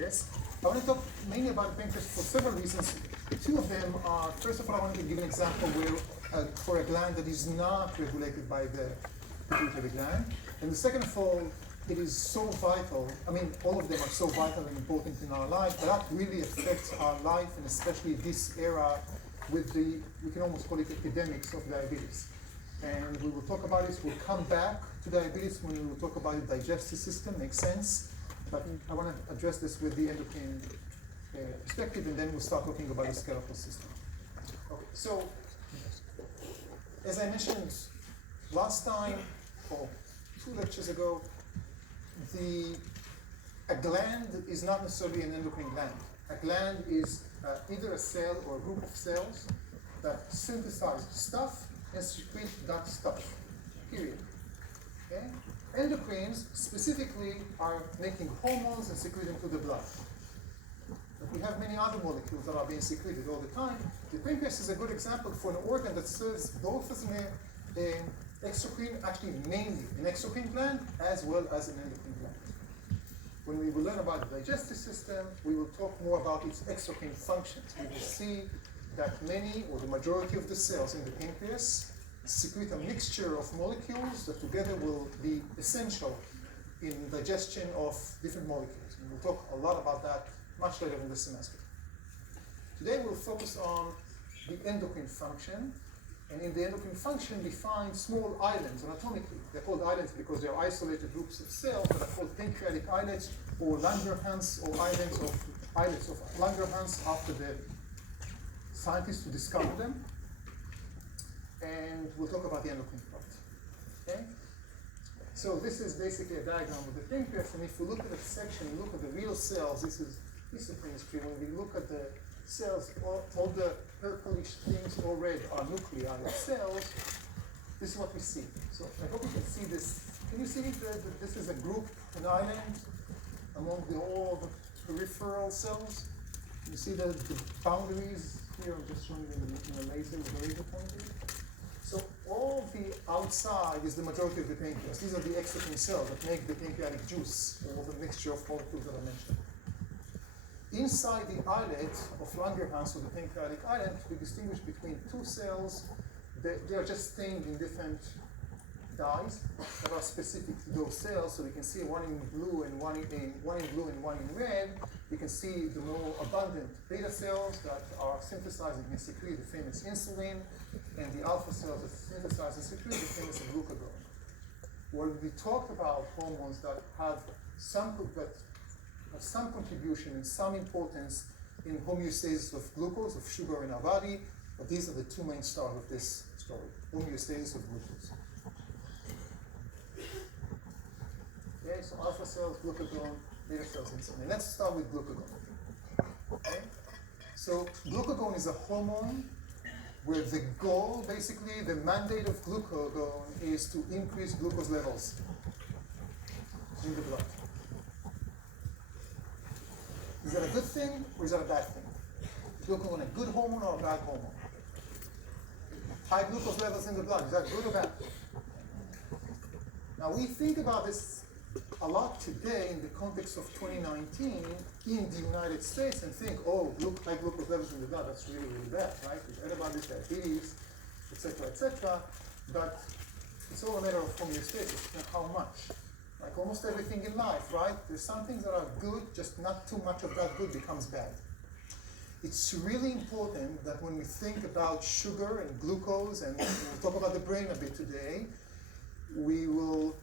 pancreas. I want to talk mainly about the pancreas for several reasons. Two of them are, first of all, I want to give an example where for a gland that is not regulated by the pituitary gland. And the second of all, it is so vital. I mean, all of them are so vital and important in our life, but that really affects our life, and especially this era with the, we can almost call it epidemics of diabetes. And we will talk about this. We'll come back to diabetes when we will talk about the digestive system, makes sense. But I want to address this with the endocrine perspective, and then we'll start talking about the skeletal system. Okay, so as I mentioned last time, or 2 lectures ago, a gland is not necessarily an endocrine gland. A gland is either a cell or a group of cells that synthesize stuff and secrete that stuff, period. Okay? Endocrines specifically are making hormones and secreting to the blood. But we have many other molecules that are being secreted all the time. The pancreas is a good example for an organ that serves both as an exocrine, actually mainly an exocrine gland, as well as an endocrine gland. When we will learn about the digestive system, we will talk more about its exocrine functions. We will see that many or the majority of the cells in the pancreas secrete a mixture of molecules that together will be essential in digestion of different molecules. And we'll talk a lot about that much later in the semester. Today we'll focus on the endocrine function. And in the endocrine function, we find small islands anatomically. They're called islands because they're isolated groups of cells that are called pancreatic islets or Langerhans, or islets of Langerhans after the scientists who discovered them. And we'll talk about the endocrine part. Okay? So this is basically a diagram of the pancreas, and if we look at the section, look at the real cells, this is chemistry. When we look at the cells, all the purplish things all red are nuclei of cells. This is what we see. So I hope you can see this. Can you see that this is a group, an island, among all the peripheral cells? You see the boundaries here? I'm just showing you in the laser with the laser pointer. So all the outside is the majority of the pancreas. These are the exocrine cells that make the pancreatic juice, or the mixture of molecules that I mentioned. Inside the islet of Langerhans, or the pancreatic islet, we distinguish between two cells. They are just stained in different dyes that are specific to those cells. So we can see one in blue and one in red. We can see the more abundant beta cells that are synthesizing and secrete the famous insulin, and the alpha cells that synthesize and secrete the famous glucagon. When we talked about hormones that have some contribution and some importance in homeostasis of glucose, of sugar in our body, but these are the two main stars of this story, homeostasis of glucose. Okay, so alpha cells, glucagon, beta cells, insulin. Let's start with glucagon. Okay? So glucagon is a hormone where the goal, basically, the mandate of glucagon is to increase glucose levels in the blood. Is that a good thing or is that a bad thing? Is glucagon a good hormone or a bad hormone? High glucose levels in the blood, is that good or bad? Now we think about this a lot today in the context of 2019 in the United States and think, oh, high glucose levels in the blood, that's really, really bad, right? We've heard about this, diabetes, etc., etc. But it's all a matter of homeostasis and how much. Like almost everything in life, right? There's some things that are good, just not too much of that good becomes bad. It's really important that when we think about sugar and glucose, and we'll talk about the brain a bit today, we will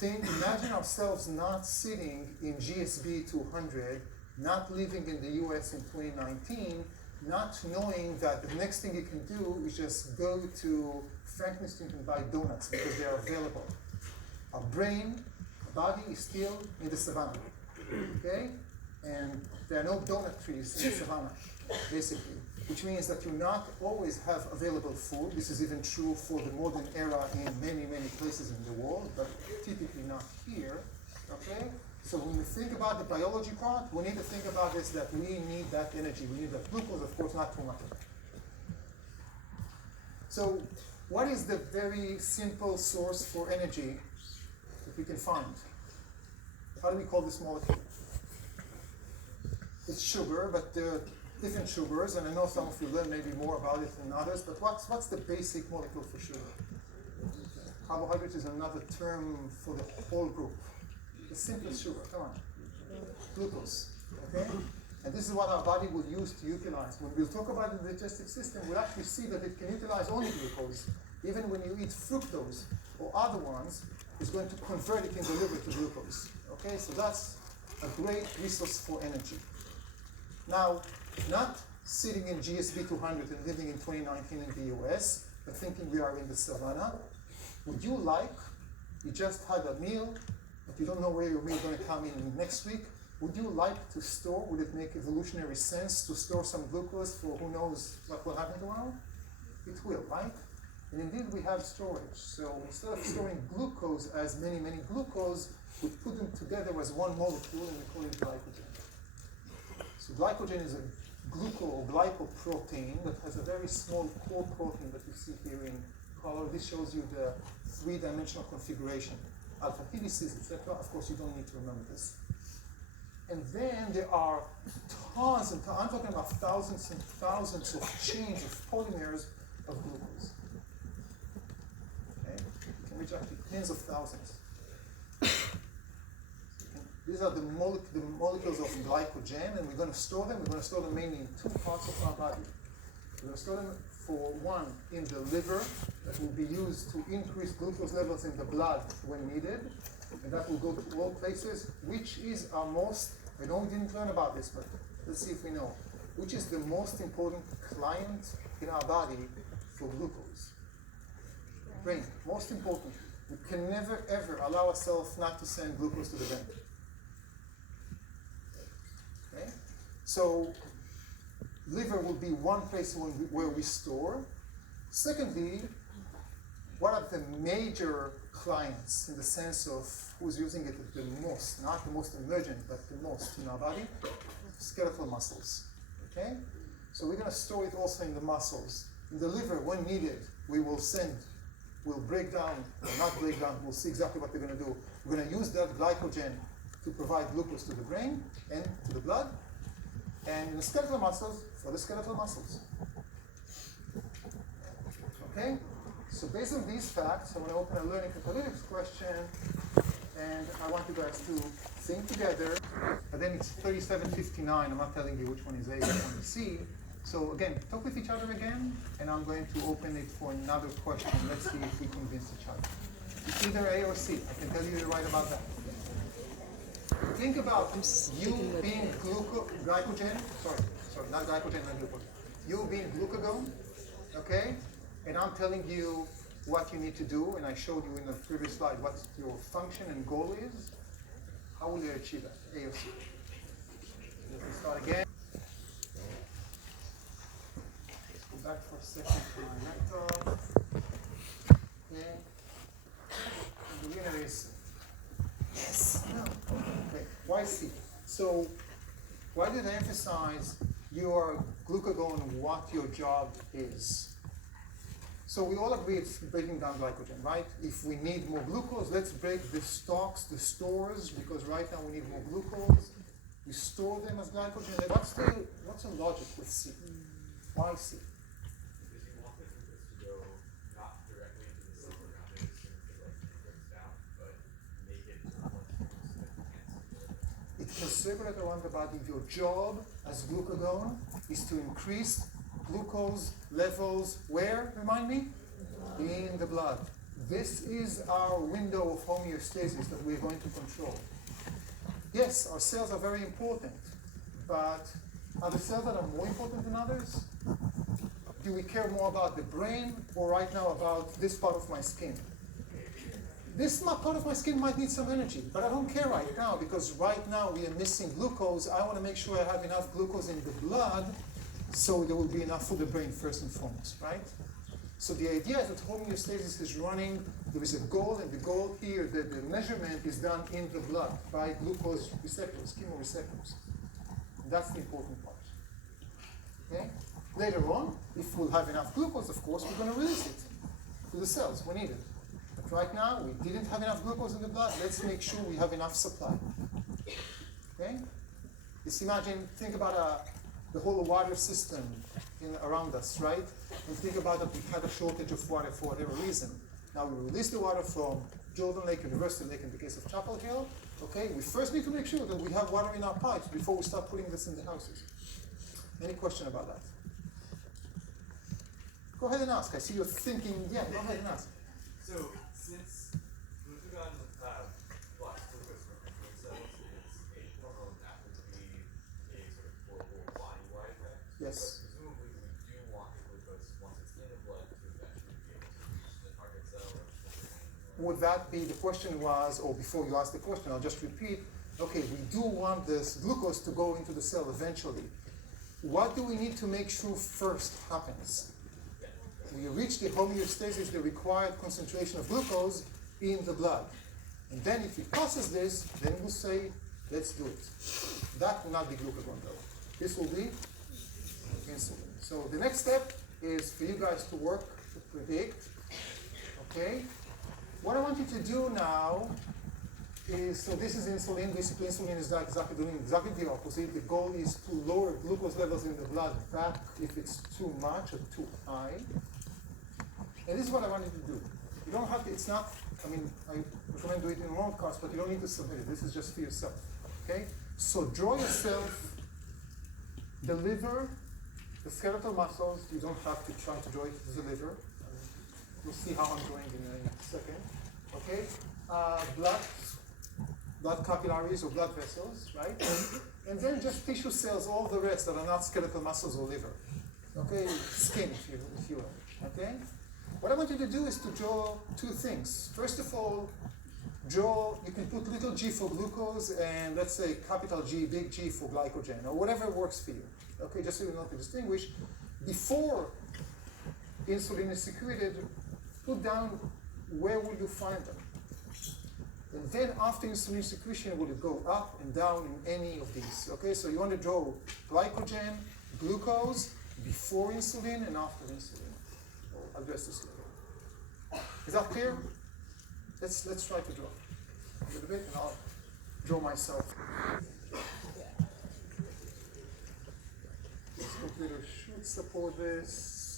imagine ourselves not sitting in GSB 200, not living in the US in 2019, not knowing that the next thing you can do is just go to Franklin Street and buy donuts because they are available. Our brain, body is still in the savannah, okay? And there are no donut trees in the savannah, basically, which means that you not always have available food. This is even true for the modern era in many, many places in the world, but typically not here, okay? So when we think about the biology part, we need to think about this, that we need that energy. We need that glucose, of course, not too much of it. So what is the very simple source for energy that we can find? How do we call this molecule? it's sugar, but there are different sugars, and I know some of you learn maybe more about it than others, but what's the basic molecule for sugar? Carbohydrate is another term for the whole group. The simplest sugar, come on. Glucose, okay? And this is what our body will use to utilize. When we'll talk about the digestive system, we'll actually see that it can utilize only glucose. Even when you eat fructose or other ones, it's going to convert it in the liver to glucose. Okay, so that's a great resource for energy. Now, not sitting in GSB 200 and living in 2019 in the US, but thinking we are in the savannah, would you just had a meal, but you don't know where your meal is going to come in next week, would you like to store, would it make evolutionary sense to store some glucose for who knows what will happen tomorrow? It will, right? And indeed we have storage. So instead of storing glucose as many glucose, we put them together as one molecule and we call it glycogen. So glycogen is a gluco or glycoprotein that has a very small core protein that you see here in color. This shows you the three-dimensional configuration. Alpha helices, etc. Of course, you don't need to remember this. And then there are tons and tons, I'm talking about thousands and thousands of chains of polymers of glucose. Okay? You can reach actually tens of thousands. These are the molecules of glycogen, and we're going to store them. We're going to store them mainly in two parts of our body. We're going to store them for one in the liver, that will be used to increase glucose levels in the blood when needed. And that will go to all places, which is our most, I know we didn't learn about this, but let's see if we know, which is the most important client in our body for glucose. Brain, most important. We can never ever allow ourselves not to send glucose to the brain. Okay? So, liver will be one place where we store. Secondly, what are the major clients in the sense of who's using it the most, not the most emergent, but the most in our body? Skeletal muscles, okay? So we're gonna store it also in the muscles. In the liver, when needed, we'll break down, or not break down, we'll see exactly what we're gonna do. We're gonna use that glycogen to provide glucose to the brain and to the blood. And in the skeletal muscles, for the skeletal muscles. Okay? So based on these facts, I want to open a learning catalytics question, and I want you guys to think together. And then it's 37:59. I'm not telling you which one is A, which one is C. So again, talk with each other again, and I'm going to open it for another question. Let's see if we convince each other. It's either A or C. I can tell you you're right about that. Think about you being glycogen. Sorry, not glycogen, not glucose. You being glucagon, okay? And I'm telling you what you need to do, and I showed you in the previous slide what your function and goal is. How will you achieve that? A or C? Let's start again. Let's go back for a second to my laptop. Okay. And the winner is yes. No. Okay. Why C? So, why did I emphasize your glucagon, what your job is? So we all agree it's breaking down glycogen, right? If we need more glucose, let's break the stocks, the stores, because right now we need more glucose. We store them as glycogen. And what's the logic with C? Why C? Because you want the glucose to go not directly into the cell around it as soon as it breaks down, but make it more so that you can't. It can circulate around the body. Your job as glucagon is to increase glucose levels where, remind me? In the blood. This is our window of homeostasis that we're going to control. Yes, our cells are very important, but are the cells that are more important than others? Do we care more about the brain or right now about this part of my skin? This part of my skin might need some energy, but I don't care right now because right now we are missing glucose. I want to make sure I have enough glucose in the blood so there will be enough for the brain first and foremost, right? So the idea is that homeostasis is running, there is a goal, and the goal here, the measurement is done in the blood by glucose receptors, chemoreceptors. That's the important part. Okay? Later on, if we'll have enough glucose, of course, we're going to release it to the cells when needed. But right now, we didn't have enough glucose in the blood. Let's make sure we have enough supply. Okay? Just imagine, think about the whole water system around us, right? And think about that we had a shortage of water for whatever reason. Now we release the water from Jordan Lake, University Lake in the case of Chapel Hill. Okay, we first need to make sure that we have water in our pipes before we start putting this in the houses. Any question about that? Go ahead and ask. I see you're thinking, yeah, go ahead and ask. So, since glucagon blocks glucose from entering cells, it's a hormone that would be a sort of global body-wide effect. Yes. But presumably, we do want the glucose once it's in the blood to eventually be able to reach the target cell or Would that be, the question was, or before you ask the question, I'll just repeat, okay, we do want this glucose to go into the cell eventually. What do we need to make sure first happens? We reach the homeostasis, the required concentration of glucose in the blood. And then if we process this, then we'll say, let's do it. That will not be glucagon though. This will be insulin. So the next step is for you guys to work to predict. Okay? What I want you to do now is, so this is insulin. Basically, insulin is like doing exactly the opposite. The goal is to lower glucose levels in the blood back if it's too much or too high. And this is what I want you to do. You don't have to, it's not, I mean, I recommend do it in a long course, but you don't need to submit it. This is just for yourself. Okay? So draw yourself the liver, the skeletal muscles. You don't have to try to draw it to the liver. You'll see how I'm drawing in a second. Okay? Blood capillaries or blood vessels, right? And then just tissue cells, all the rest that are not skeletal muscles or liver. Okay? Skin, if you will. Okay? What I want you to do is to draw two things. First of all, you can put little g for glucose and let's say capital G, big G for glycogen, or whatever works for you. Okay, just so you know to distinguish. Before insulin is secreted, put down where will you find them. And then after insulin secretion, will it go up and down in any of these? Okay, so you want to draw glycogen, glucose, before insulin and after insulin. I'll address this later. Is that clear? Let's try to draw a little bit, and I'll draw myself. This computer should support this.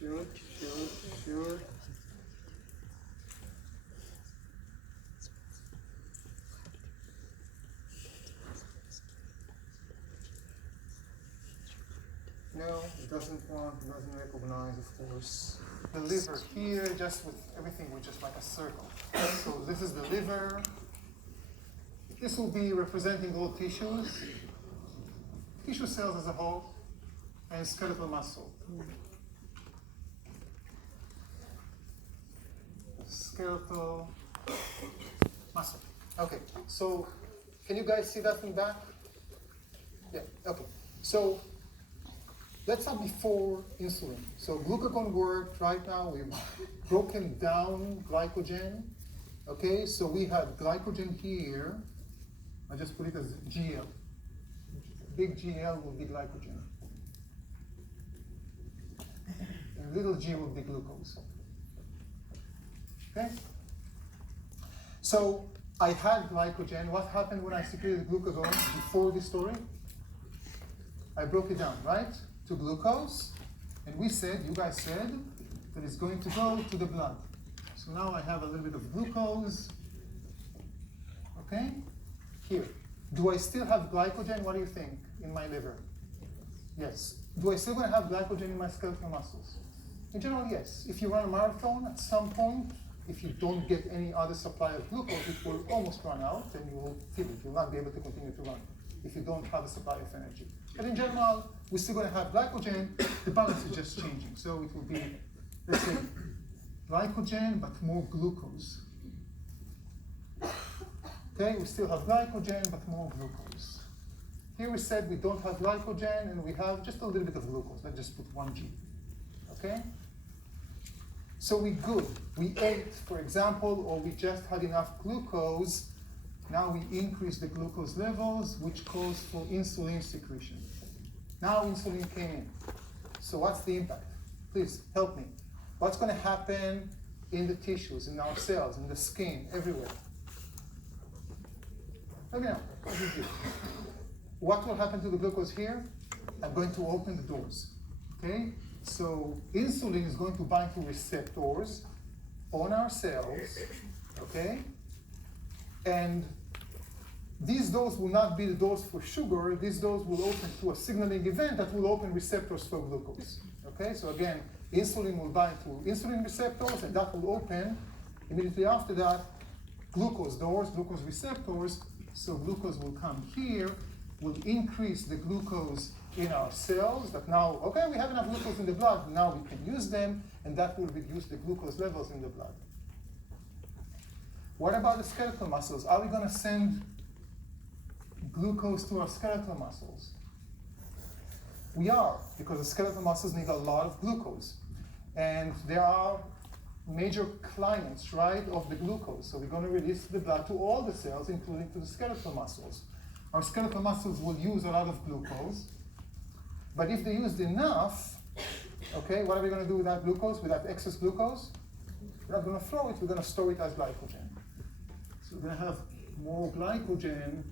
Should. No, it doesn't recognize, of course. The liver here, just with everything with just like a circle. So this is the liver. This will be representing all tissues, tissue cells as a whole, and skeletal muscle. Skeletal muscle. Okay, so can you guys see that from back? Yeah, okay. So let's start before insulin. So glucagon worked right now. We've broken down glycogen. Okay, so we have glycogen here. I just put it as GL. Big GL will be glycogen. And little g will be glucose. Okay? So I had glycogen. What happened when I secreted glucagon before this story? I broke it down, right? To glucose, and we said, you guys said, that it's going to go to the blood. So now I have a little bit of glucose, okay? Here. Do I still have glycogen? What do you think in my liver? Yes. Do I still going to have glycogen in my skeletal muscles? In general, yes. If you run a marathon, at some point, if you don't get any other supply of glucose, it will almost run out, and you will feel it. You will not be able to continue to run if you don't have a supply of energy. But in general, we're still going to have glycogen. The balance is just changing. So it will be, let's say, glycogen, but more glucose. Okay, we still have glycogen, but more glucose. Here we said we don't have glycogen, and we have just a little bit of glucose. Let's just put 1G. Okay? So we good. We ate, for example, or we just had enough glucose. Now we increase the glucose levels, which calls for insulin secretion. Now insulin came in. So what's the impact? Please help me. What's going to happen in the tissues, in our cells, in the skin, everywhere? Let me know. What do you do? What will happen to the glucose here? I'm going to open the doors. Okay? So insulin is going to bind to receptors on our cells. Okay? And these doors will not be the doors for sugar. These doors will open to a signaling event that will open receptors for glucose. Okay? So again, insulin will bind to insulin receptors, and that will open immediately after that glucose doors, glucose receptors. So glucose will come here, will increase the glucose in our cells. That now, okay, we have enough glucose in the blood, now we can use them, and that will reduce the glucose levels in the blood. What about the skeletal muscles? Are we going to send glucose to our skeletal muscles? We are, because the skeletal muscles need a lot of glucose. And there are major clients, right, of the glucose. So we're going to release the blood to all the cells, including to the skeletal muscles. Our skeletal muscles will use a lot of glucose. But if they used enough, okay, what are we going to do with that glucose, with that excess glucose? We're not going to throw it, we're going to store it as glycogen. So we're going to have more glycogen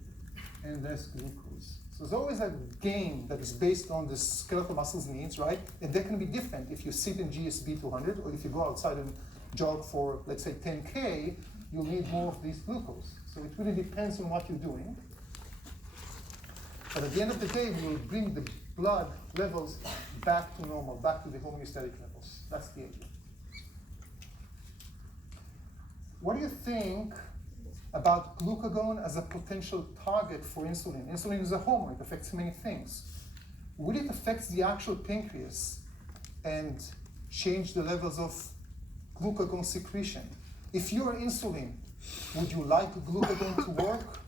and less glucose. So there's always a game that is based on the skeletal muscles needs, right? And they can be different if you sit in GSB 200 or if you go outside and jog for, let's say, 10K, you'll need more of this glucose. So it really depends on what you're doing. But at the end of the day, we will bring the blood levels back to normal, back to the homeostatic levels. That's the idea. What do you think about glucagon as a potential target for insulin? Insulin is a hormone, it affects many things. Will it affect the actual pancreas and change the levels of glucagon secretion? If you're insulin, would you like glucagon to work?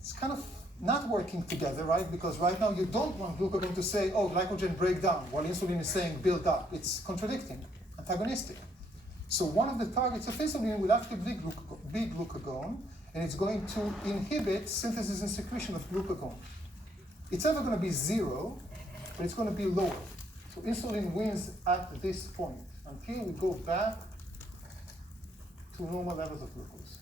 It's kind of not working together, right? Because right now you don't want glucagon to say, oh, glycogen break down, while insulin is saying build up. It's contradicting, antagonistic. So one of the targets of insulin will actually be glucagon, and it's going to inhibit synthesis and secretion of glucagon. It's never going to be zero, but it's going to be lower. So insulin wins at this point until we go back to normal levels of glucose.